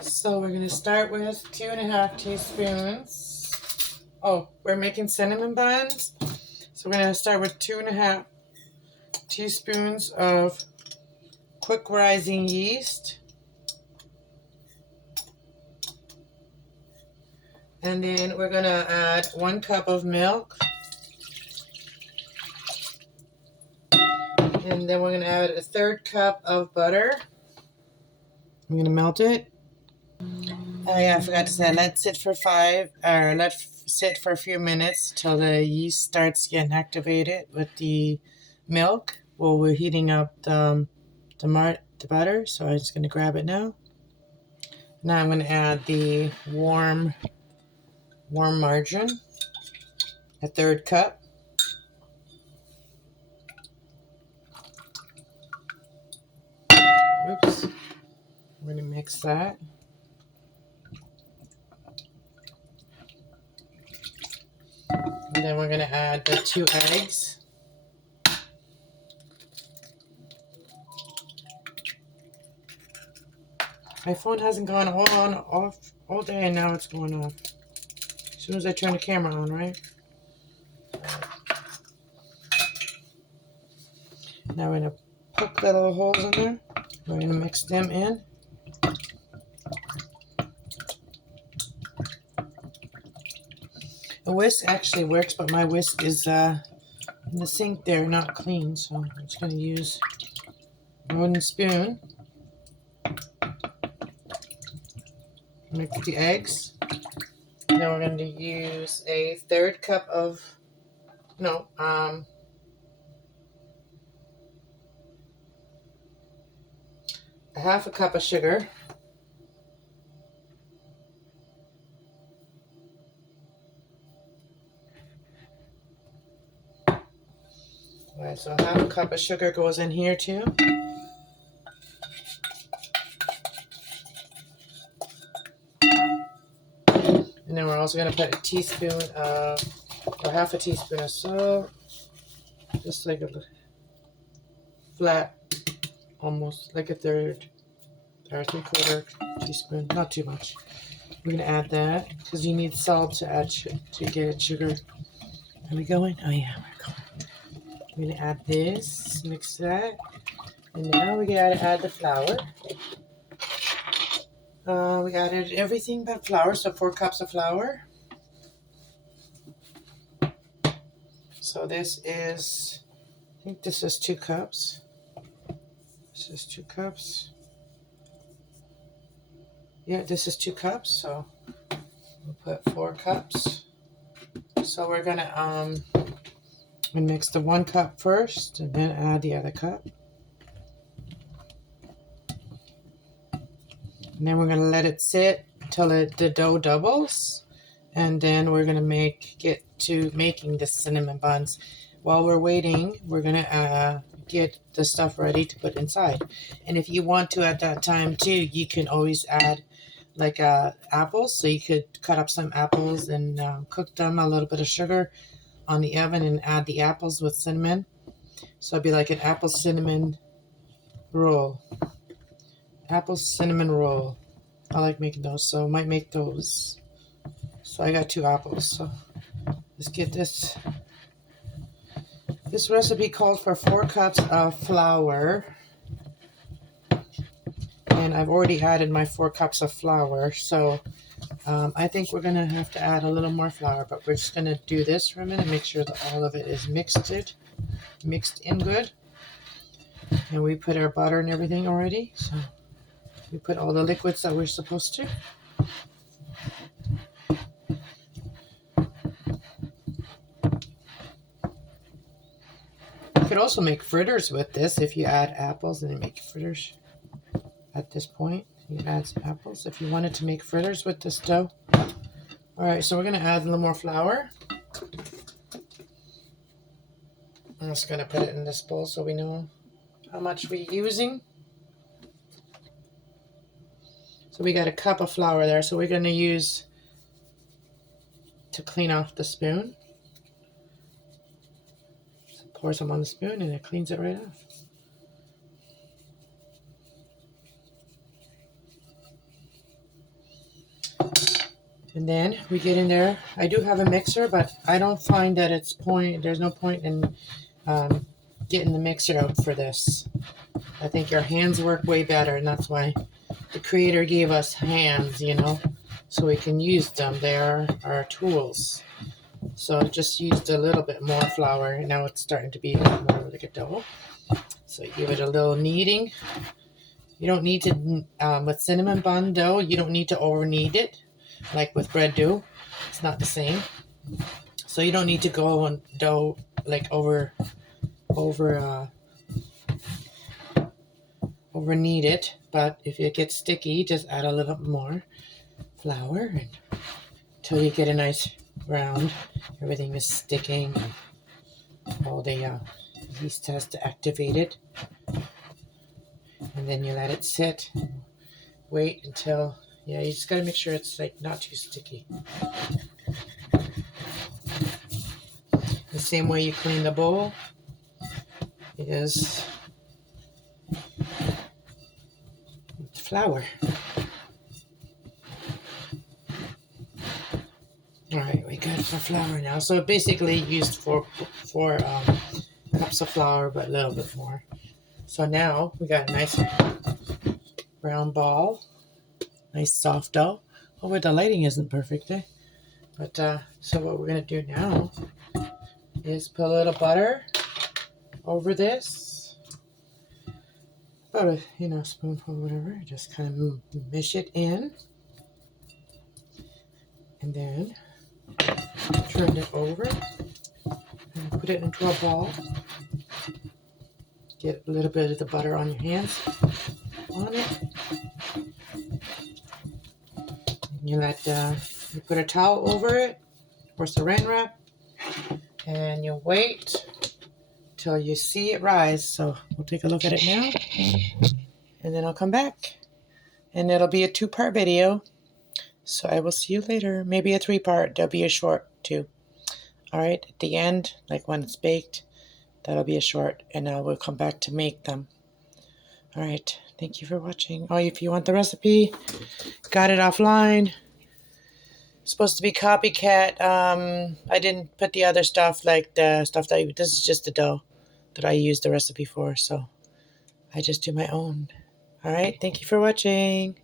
So we're going to start with 2.5 teaspoons. Oh, we're making cinnamon buns. So we're going to start with 2.5 teaspoons of quick rising yeast. And then we're going to add 1 cup of milk. And then we're going to add a 1/3 cup of butter. I'm going to melt it. Oh yeah, I forgot to say, let sit for a few minutes till the yeast starts getting activated with the milk while we're heating up the butter. So I'm just going to grab it now. Now I'm going to add the warm margarine, a 1/3 cup. Oops. I'm going to mix that. And then we're going to add the 2 eggs. My phone hasn't gone off all day, and now it's going off. As soon as I turn the camera on, right? Now we're going to poke the little holes in there. We're going to mix them in. The whisk actually works, but my whisk is in the sink there, not clean, so I'm just going to use a wooden spoon. Mix the eggs. Then we're going to use a 1/3 cup of, a 1/2 cup of sugar. Alright, so 1/2 cup of sugar goes in here too. And then we're also going to put a teaspoon of, or 1/2 teaspoon of salt, just like a flat, almost like a 1/3 or 3/4 teaspoon, not too much. We're going to add that because you need salt to add to get sugar. Are we going? Oh yeah, we're going. We're going to add this, mix that, and now we got to add the flour. We added everything but flour, so 4 cups of flour. So this is, I think this is 2 cups. This is 2 cups. Yeah, this is 2 cups, so we'll put 4 cups. So we're gonna mix the 1 cup first, and then add the other cup. And then we're gonna let it sit till the dough doubles, and then we're gonna get to making the cinnamon buns. While we're waiting, we're gonna get the stuff ready to put inside. And if you want to at that time too, you can always add like apples. So you could cut up some apples and cook them, a little bit of sugar on the oven, and add the apples with cinnamon. So it'd be like an apple cinnamon roll. Apple cinnamon roll. I like making those, so I might make those. So I got 2 apples. So let's get this. This recipe calls for 4 cups of flour. And I've already added my 4 cups of flour. So I think we're going to have to add a little more flour. But we're just going to do this for a minute. Make sure that all of it is mixed in good. And we put our butter and everything already. So we put all the liquids that we're supposed to. You could also make fritters with this if you add apples and you make fritters. At this point, you add some apples if you wanted to make fritters with this dough. Alright, so we're going to add a little more flour. I'm just going to put it in this bowl so we know how much we're using. So we got a cup of flour there, so we're going to use to clean off the spoon. So pour some on the spoon and it cleans it right off. And then we get in there. I do have a mixer, but I don't find that there's no point in getting the mixer out for this. I think our hands work way better, and that's why the Creator gave us hands, you know, so we can use them. They are our tools. So I just used a little bit more flour, and now it's starting to be more like a dough. So you give it a little kneading. You don't need to, with cinnamon bun dough, you don't need to over knead it, like with bread dough. It's not the same. So you don't need to go on dough like over knead it. But if it gets sticky, just add a little more flour until you get a nice round. Everything is sticking. All the yeast has to activate it. And then you let it sit. Wait until, you just got to make sure it's like not too sticky. The same way you clean the bowl is with flour. All right, we good for flour now. So basically used four cups of flour, but a little bit more. So now we got a nice round ball, nice soft dough. Oh, the lighting isn't perfect, eh? But so what we're gonna do now is put a little butter over this, about a spoonful, whatever. Just kind of mish it in, and then turn it over and put it into a ball. Get a little bit of the butter on your hands on it. And you put a towel over it or saran wrap, and you wait till you see it rise. So we'll take a look at it now, and then I'll come back, and it'll be a 2-part video. So I will see you later. Maybe a 3-part. There'll be a short too. All right, at the end, like when it's baked, that'll be a short, and I will come back to make them. All right, thank you for watching. Oh, if you want the recipe, got it offline. Supposed to be copycat. I didn't put the other stuff, like the stuff this is just the dough that I used the recipe for, so I just do my own. All right, thank you for watching.